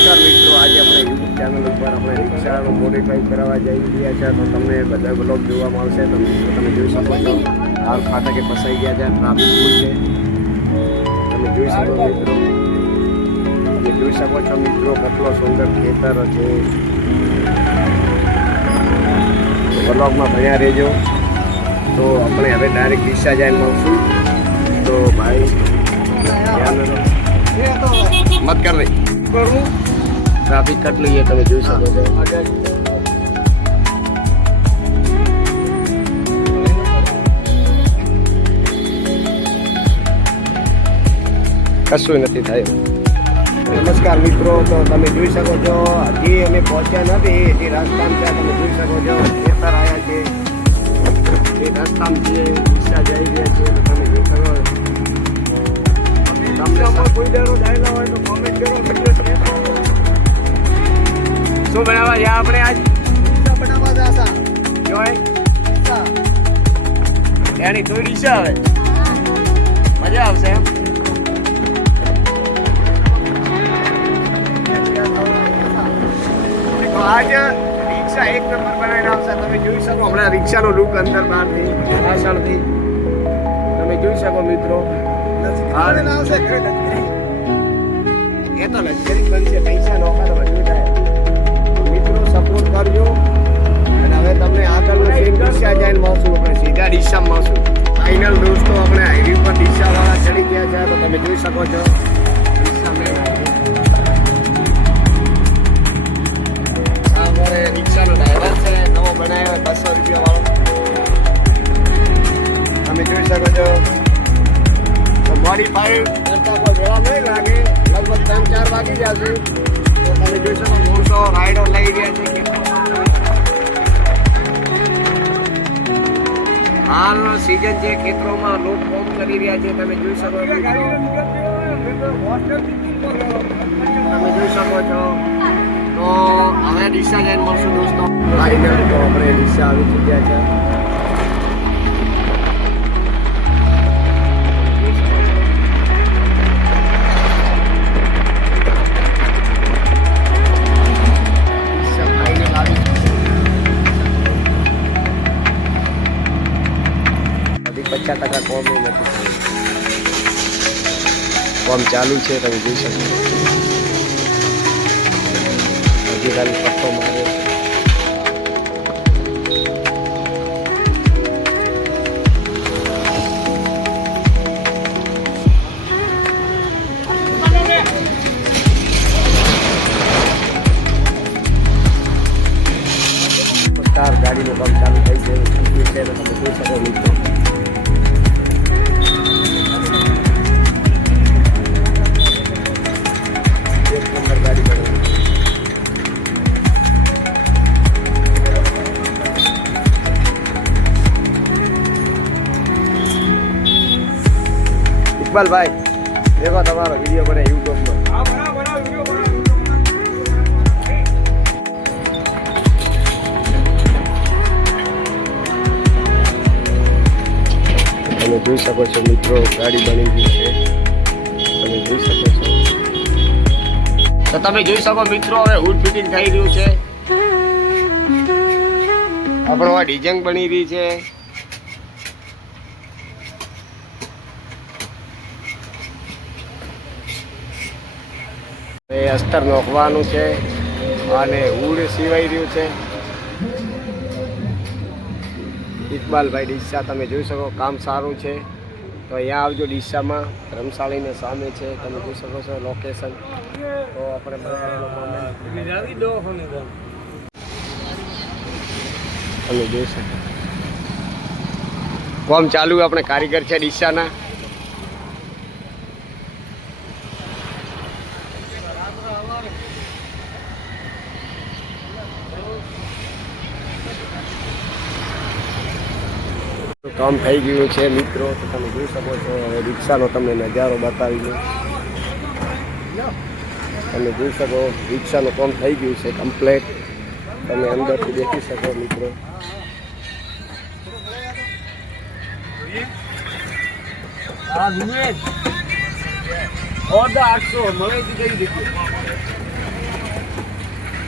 નમસ્કાર મિત્રો, આજે આપણે યુટ્યુબ ચેનલ ઉપર આપણે રિક્ષાનું મોડિફાઈ કરાવવા જઈ રહ્યા છે. તો તમને બધા બ્લોગ જોવા મળશે. તો તમે જોઈ શકો છો, હાલ ફાટકે ફસાઈ ગયા છે ટ્રાફિક ફૂલ છે. તમે જોઈ શકો મિત્રો. તમે જોઈ શકો છો, મિત્રો, કેટલો સુંદર ખેતર છે. બ્લોગમાં ભણ્યા રહેજો. તો આપણે હવે ડાયરેક્ટ રિક્ષા જાય મળશું. તો ભાઈ, ધ્યાન. મત કર રહી ટ્રાફિક કેટલી છે તમે જોઈ શકો છો. કશું નથી થયું. નમસ્કાર મિત્રો તો તમે જોઈ શકો છો હજી અમે પહોંચ્યા નથી. એ રાજસ્થાન ત્યાં તમે જોઈ શકો છો. ખેતર આવ્યા છે. એ રાજસ્થાન છે રિક્ષા જઈ રહ્યા છે. બનાવવા આપણે આજ જોય. એની થોડી દિશા આવે. મજા આવશે એમ. આજે રિક્ષા એક નંબર બનાવીને આવશે. તમે જોઈ શકો હમણાં રિક્ષાનો લુક અંદર બહારથી પાછળથી તમે જોઈ શકો મિત્રો. હા. એ તો લક્ઝરી બનશે. પૈસા નોખા તો બધું થાય. સપોર્ટ કરજો. અને હવે તમને આગળનું સેમ ડીસા જઈને મળશું આપણે સીધા ડીસામાં મળશું. ફાઇનલ દોસ્તો આપણે હાઈવે પર ડીસાવાળા ચડી ગયા છે, તો તમે જોઈ શકો છો. રિક્ષાનો ડ્રાઈવર છે, નવો બનાવ્યો બસો રૂપિયા વાળો તમે જોઈ શકો છો. મોડીફાઈ કરતા કોઈ વેળા નહીં લાગે. લગભગ ત્રણ ચાર વાગી જશે તો તમે જોઈ શકો માણસો હાલ સિઝન છે ખેતરોમાં લોક ફોર્મ કરી રહ્યા છે, તમે જોઈ શકો છો. તમે જોઈ શકો છો. તો હવે ડીસા જઈને મળશું દોસ્તો. આપણે ડીસા આવી ચૂક્યા છે. પચાસ ટકા કોમ નથી કોમ ચાલુ છે તમે જોઈ શકો હજી ખાલી પટ્ટો મારે છે. ઇકબાલભાઈ દેખો તમારો વીડિયો બને યુટ્યુબમાં તમે જોઈ શકો છો મિત્રો, ગાડી બની ગઈ છે. તમે જોઈ શકો છો. તો તમે જોઈ શકો મિત્રો, હવે હુડ ફિટિંગ થઈ રહ્યું છે. આપણો આ ડિઝાઇન બની રહી છે. એ અસ્તર નોખવાનું છે અને ઉડ સિવાય રહ્યું છે. ઇકબાલભાઈ ડીસા, તમે જોઈ શકો કામ સારું છે. તો અહીંયા આવજો ડીસામાં, ધર્મશાળીને સામે છે. તમે જોઈ શકો છો લોકેશન તો આપણે તમે જોઈ શકો. કોમ ચાલુ, આપણે કારીગર છે ડીસાના. કામ થઈ ગયું છે, મિત્રો. તો તમે જોઈ શકો છો રિક્ષાનો તમને નજારો બતાવી દઉં. તમે જોઈ શકો, રિક્ષાનું કામ થઈ ગયું છે કમ્પ્લેટ તમે અંદરથી દેખી શકો, મિત્રો. આઠસો મળે રીતે તું એ પણ દેખ, જોઈ શકો આ ટાઈપે મિત્રો, આપો complete તો એક નંબર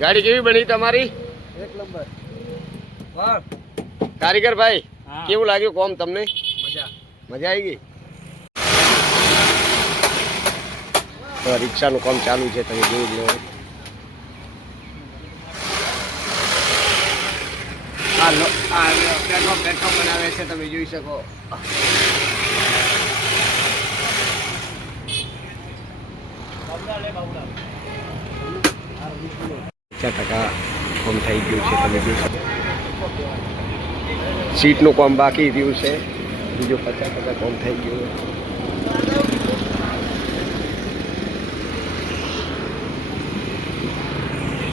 ગાડી કેવી બની તમારી? એક નંબર કારીગર ભાઈ કેવું લાગ્યું કોમ તમને? મજા. મજા આવી ગઈ? તો રિક્ષાનું કામ ચાલુ છે તમે જોઈ લો. આ આ પ્લેટફોર્મ બનાવે છે, તમે જોઈ શકો. પચાસ ટકા કામ થઈ ગયું છે, તમે સીટનું કામ બાકી રહ્યું છે. બીજું પચાસ ટકા કોમ થઈ ગયું.